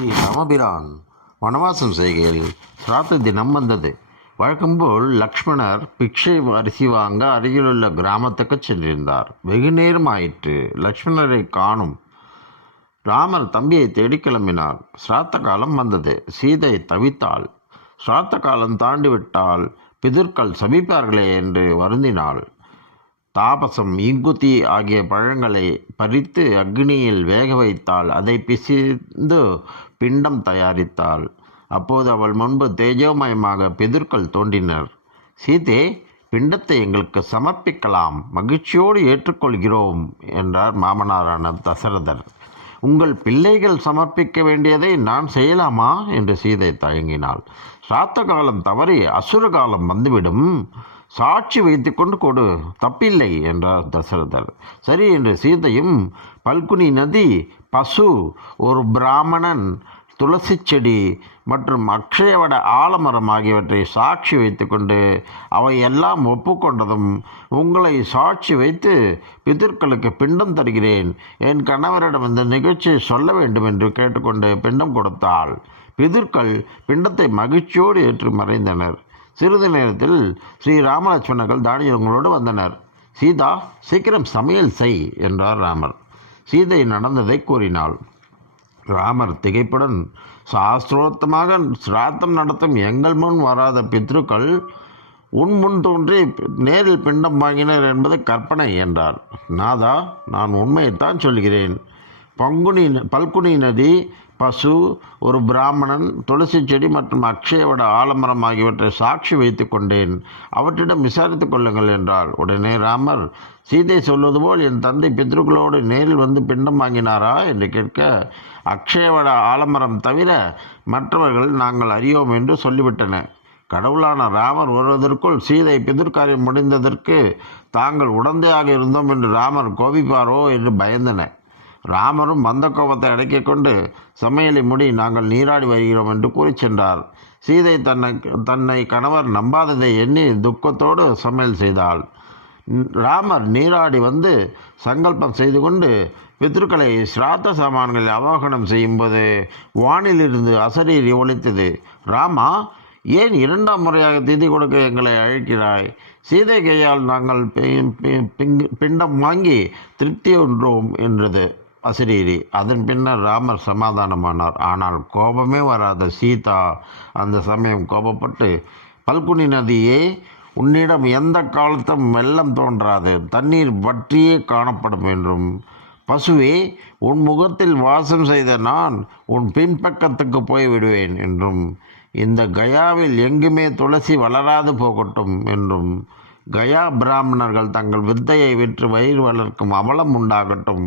ஸ்ரீ ராமபிரான் வனவாசம் செய்கையில் சிராத்த தினம் வந்தது. வழக்கம்போல் லக்ஷ்மணர் பிக்ஷை அரிசி வாங்க அருகிலுள்ள கிராமத்துக்கு சென்றிருந்தார். வெகு நேரம் ஆயிற்று லக்ஷ்மணரை காணும் ராமர் தம்பியை தேடி கிளம்பினார். சிராத்த காலம் வந்தது. சீதை தவித்தாள். சிராத்த காலம் தாண்டிவிட்டால் பிதர்கள் சபிப்பார்களே என்று வருந்தினாள். தாபசம் இங்குத்தி ஆகிய பழங்களை பறித்து அக்னியில் வேக வைத்தாள். அதை பிசிந்து பிண்டம் தயாரித்தாள். அப்போது அவள் முன்பு தேஜோமயமாக பிதிர்கள் தோன்றினர். சீதே பிண்டத்தை எங்களுக்கு சமர்ப்பிக்கலாம். மகிழ்ச்சியோடு ஏற்றுக்கொள்கிறோம் என்றார் மாமனாரான தசரதர். உங்கள் பிள்ளைகள் சமர்ப்பிக்க வேண்டியதை நான் செய்யலாமா? என்று சீதை தயங்கினாள். சாத்த காலம் தவறி அசுர காலம் வந்துவிடும். சாட்சி வைத்துக்கொண்டு கொடு. தப்பில்லை என்றார் தசரதர். சரி என்று சீதையும் பல்குனி நதி பசு ஒரு பிராமணன் துளசி செடி மற்றும் அக்ஷயவட ஆலமரம் ஆகியவற்றை சாட்சி வைத்துக்கொண்டு அவை எல்லாம் ஒப்புக்கொண்டதும் உங்களை சாட்சி வைத்து பிதர்களுக்கு பிண்டம் தருகிறேன். என் கணவரிடம் இந்த நிகழ்ச்சியை சொல்ல வேண்டும் என்று கேட்டுக்கொண்டு பிண்டம் கொடுத்தாள். பிதர்கள் பிண்டத்தை மகிழ்ச்சியோடு ஏற்று மறைந்தனர். சிறிது நேரத்தில் ஸ்ரீ ராமலட்சுமணர்கள் தானியங்களோடு வந்தனர். சீதா சீக்கிரம் சமையல் செய் என்றார் ராமர். சீதை நடந்ததை கூறினாள். ராமர் திகைப்புடன் சாஸ்திரோத்தமாக சிராத்தம் நடத்தும் எங்கள் முன் வராத பித்ருக்கள் உன் முன் தோன்றி நேரில் பிண்டம் வாங்கினர் என்பது கற்பனை என்றார். நாதா நான் உண்மையைத்தான் சொல்கிறேன். பங்குனி பல்குனி நதி பசு ஒரு பிராமணன் துளசி செடி மற்றும் அக்ஷயவட ஆலமரம் ஆகியவற்றை சாட்சி வைத்து கொண்டேன். அவற்றிடம் விசாரித்துக் கொள்ளுங்கள் என்றார் உடனே ராமர் சீதை சொல்வது போல் என் தந்தை பித்ருக்களோடு நேரில் வந்து பிண்டம் வாங்கினாரா என்று கேட்க அக்ஷயவட ஆலமரம் தவிர மற்றவர்கள் நாங்கள் அறியோம் என்று சொல்லிவிட்டன. கடவுளான ராமர் வருவதற்குள் சீதை பிதிர்காரியம் முடிந்ததற்கு தாங்கள் உடந்தையாக இருந்தோம் என்று ராமர் கோபிப்பாரோ என்று பயந்தன. ராமரும் வந்த கோபத்தை அடக்கிக் கொண்டு சமையலை முடி நாங்கள் நீராடி வருகிறோம் என்று கூறிச் சென்றார். சீதை தன்னை தன்னை கணவர் நம்பாததை எண்ணி துக்கத்தோடு சமையல் செய்தாள். ராமர் நீராடி வந்து சங்கல்பம் செய்து கொண்டு பித்ருக்களை சிராத்த சாமான்களை அவகனம் செய்யும்போது வானிலிருந்து அசரீரி ஒழித்தது ராமா ஏன் இரண்டாம் முறையாக திதி கொடுக்க எங்களை அழைக்கிறாய்? சீதை கையால் நாங்கள் பிண்டம் வாங்கி திருப்தி ஒன்றோம் என்றது. அசரீரி. அதன் பின்னர் ராமர் சமாதானமானார். ஆனால் கோபமே வராத சீதா அந்த சமயம் கோபப்பட்டு பல்குனி நதியே உன்னிடம் எந்த காலத்தும் வெள்ளம் தோன்றாது. தண்ணீர் வற்றியே காணப்படும் என்றும். பசுவே உன் முகத்தில் வாசம் செய்த நான் உன் பின்பக்கத்துக்கு போய் விடுவேன் என்றும். இந்த கயாவில் எங்குமே துளசி வளராது போகட்டும் என்றும். கயா பிராமணர்கள் தங்கள் வித்தையை விற்று வயிறு வளர்க்கும் அவலம் உண்டாகட்டும்.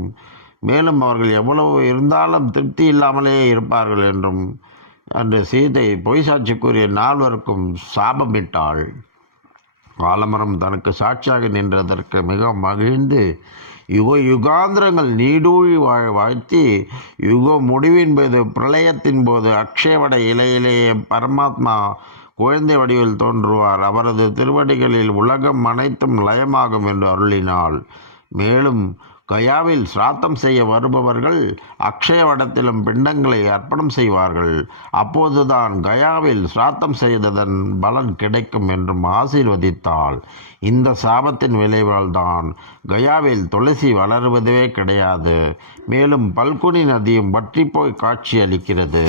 மேலும் அவர்கள் எவ்வளவு இருந்தாலும் திருப்தி இல்லாமலே இருப்பார்கள் என்றும் அன்று சீதை பொய் சாட்சி கூறிய நால்வருக்கும் சாபமிட்டாள். காலமரம் தனக்கு சாட்சியாக நின்றதற்கு மிக மகிழ்ந்து யுக யுகாந்திரங்கள் நீடூழி வாழ வாழ்த்தி யுக முடிவின் போது பிரளயத்தின் போது அக்ஷயவட இலையிலேயே பரமாத்மா குழந்தை வடிவில் தோன்றுவார். அவரது திருவடிகளில் உலகம் அனைத்தும் லயமாகும் என்று அருளினாள். மேலும் கயாவில் சிராத்தம் செய்ய வருபவர்கள் அக்ஷயவடத்திலும் பிண்டங்களை அர்ப்பணம் செய்வார்கள். அப்போதுதான் கயாவில் சிராத்தம் செய்ததன் பலன் கிடைக்கும் என்றும் ஆசீர்வதித்தாள். இந்த சாபத்தின் விளைவால் தான் கயாவில் துளசி வளருவதே கிடையாது. மேலும் பல்குனி நதியும் வற்றி போய் காட்சி அளிக்கிறது